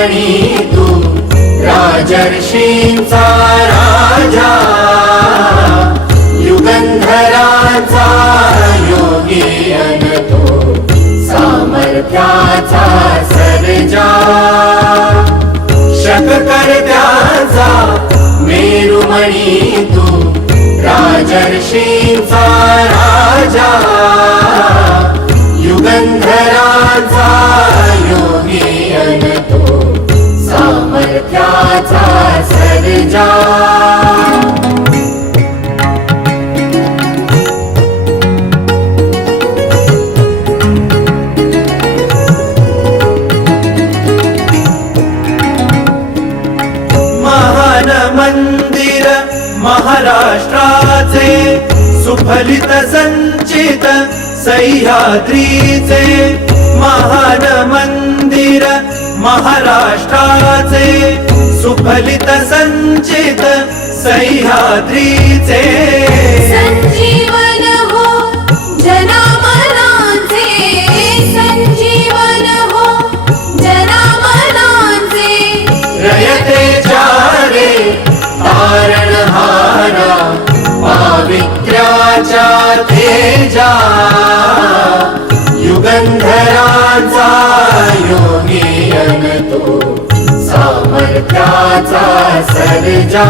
मेरुमणी तू राजर्षींचा राजा युगंधराचा योगी अन तू सामर्थ्याचा सर्जा शककर्त्याचा मेरुमणी तू राजर्षींचा राजा युगंधराचा योगी अन तू सामर्थ्याचा सर्जा मंदिर महाराष्ट्राचे सुफलित संचित सह्याद्रीचे महान मंदिर महाराष्ट्राचे सुफलित संचित सह्याद्रीचे संजीवन हो जनामनांचे संजीवन हो जनामनांचे रयतेच्या रे तारणहारा पावित्र्याच्या तेजा युगंधराचा योगी अन तू सामर्थ्याचा सर्जा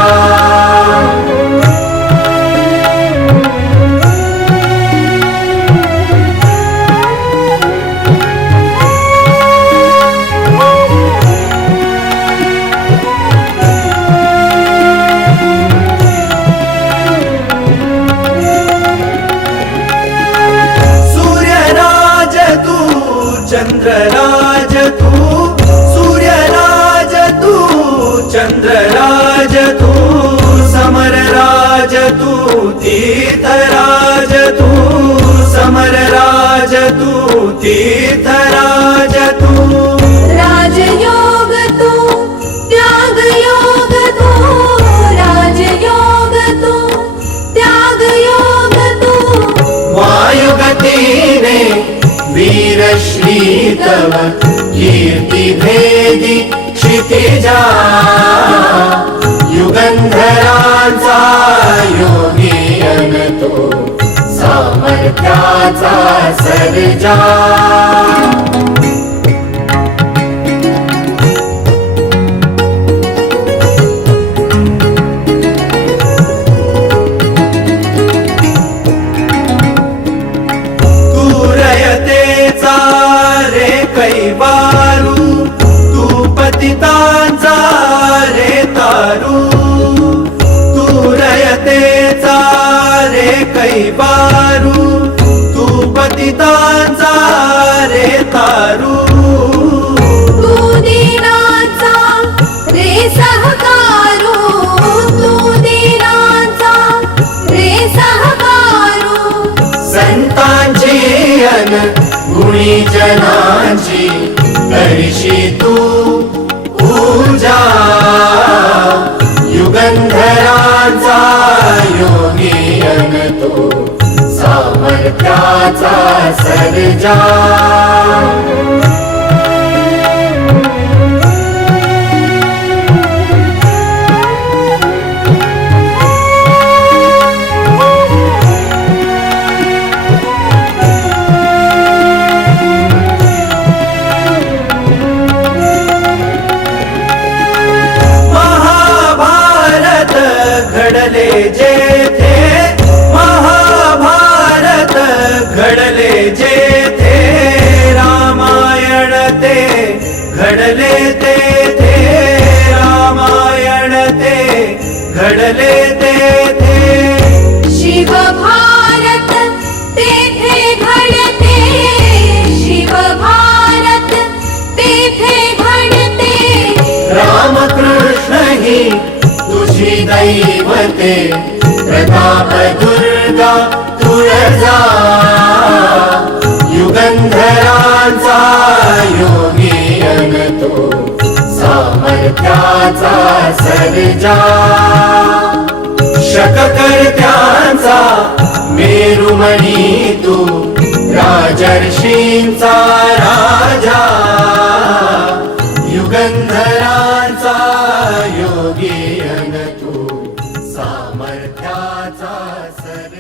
चंद्रराज तू सूर्यराज तू चंद्रराज तू समरराज तू तीर्थराज तू समरराज तू तीर्थराज तू राजयोग तू त्यागयोग तू राजयोग तू त्यागयोग तू वायुगतीने वीरश्री तव कीर्ति भेदी क्षितिजा युगंधराचा योगी अन तू सामर्थ्याचा सर्जा कैवारू तू पतितांचा रे तारू तू रयतेचा रे कैवारू तू पतितांचा रे तारू तू दीनाचा रे सहकारू तू दीनाचा रे सहकारू संतांची अन गुणी जनांची करशी तू पूजा युगंधराचा योगी अन तू सामर्थ्याचा सर्जा घडले जेथे महाभारत घडले जेथे रामायण ते घडले तेथे रामायण ते घडले तेथे शिव भारत तेथे घडते शिव भारत तेथे घडते रामकृष्ण ही तुझी दैवते प्रताप दुर्गा तुळजा युगंधराचा योगी अन तू सामर्थ्याचा सर्जा शककर्त्याचा मेरुमणी तू राजर्षींचा राजा युगंधर योगी अन तू सामर्थ्याचा सर